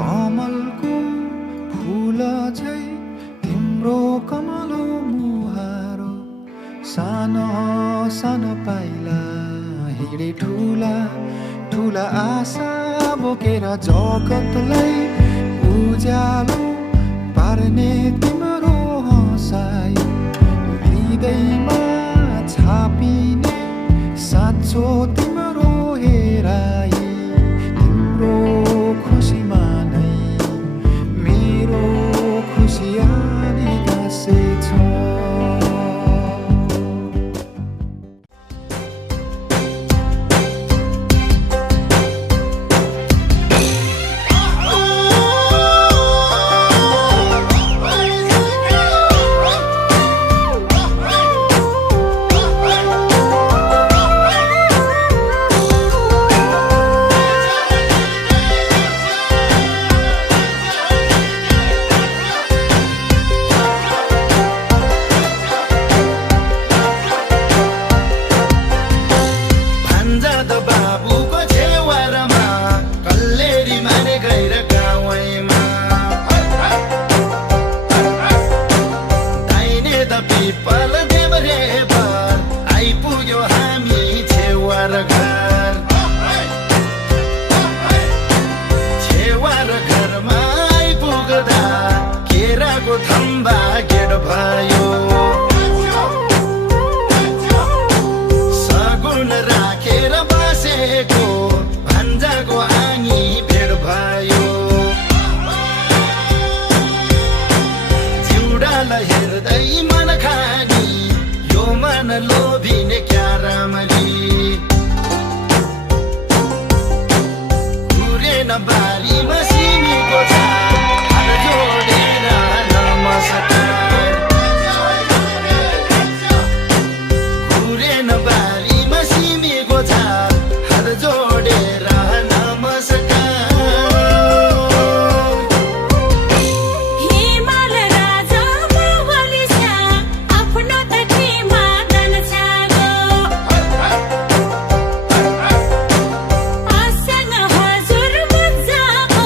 कमलको फूल झै तिम्रो कमलो मुहारो सानो सानो पाइला हिँडे ठुला ठुला आशा बोकेर जगतलाई उज्यालो पार्ने तिम्रो हँसाइ हृदयमा छापिने साँचो तिम्रो हेराइ तिम्रो खुसीमा नै मेरो खुसी आनी गाँसेछ हजुर मजा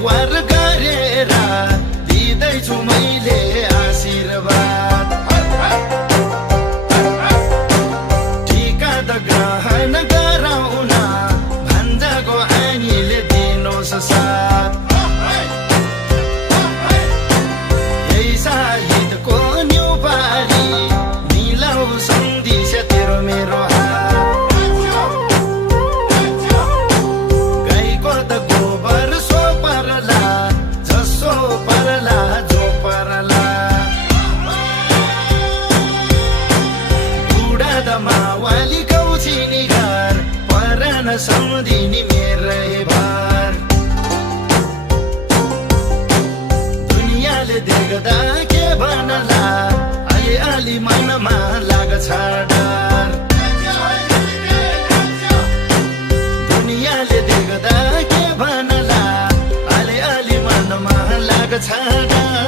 सुवार गरेर दिँदैछु मैले आशीर्वाद टीका त ग्रहण गराउन भन्जाको आनीले दिनुहोस् साथ यही साहिदको न्युपारी मिलाउ सन्देश तेरो मेरो गाईको त गोबर सो परला जसो परला जो परला बुढा त मावाली कौचिनी घर परन सम्झिनी मेरै भार दुनियाँले देख्दा के भन्ला अलि मनमा लाग्छ डर दुनियाँले देख्दा के भन्ला अलि मनमा लाग्छ डर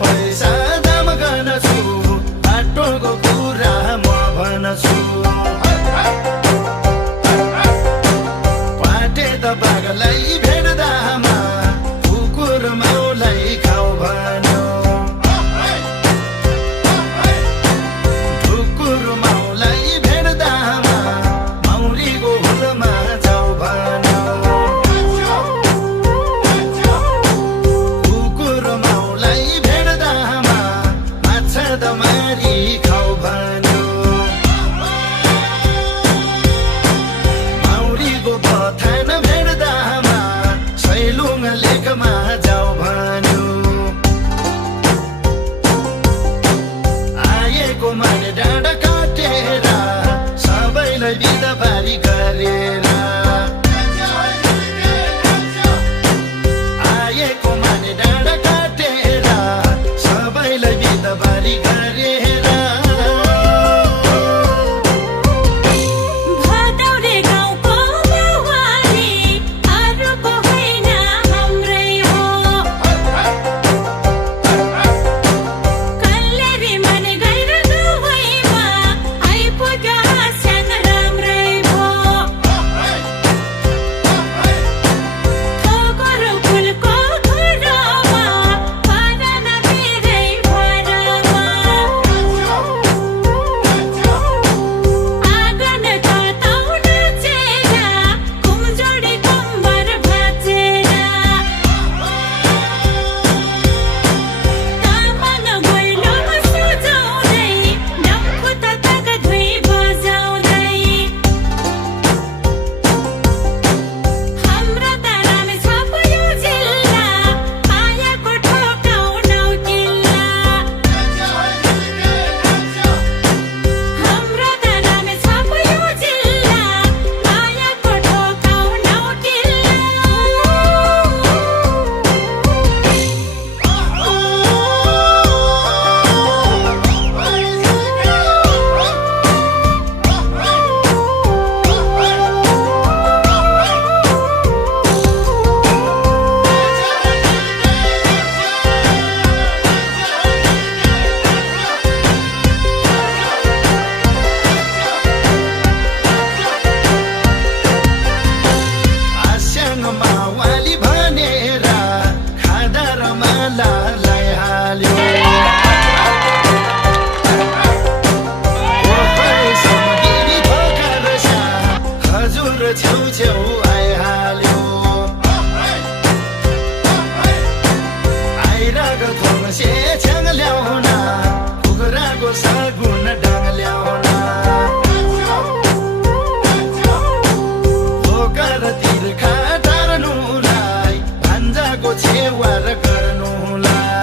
पैसा दाम गर्नछु बाटोको कुरा म भन्छु पाटे त बाघलाई भेट्दामा कुकुर माउलाई खाऊ भन्यो ढुकुर माउलाई भेट्दामा मौरीको हुलमा जाऊ भन्यो कुकुर माउलाई मारी खाऊ भन्यो मौरीको बथान भेट्दामा सैलुङ लेकमा जाऊ भन्यो आएको माने डाँडा काटेर सबैलाई बिदा पारी गरेर आएको माने डाँडा काटेर सबैलाई बिदा पारी गरेर भदौरे गाउँको मावाली अरूको होइन हाम्रै हो कल्लेरी मन गएर गाउँमा आइपुग्यो सानो राम्रै भयो છે વર ઘરનું લાલ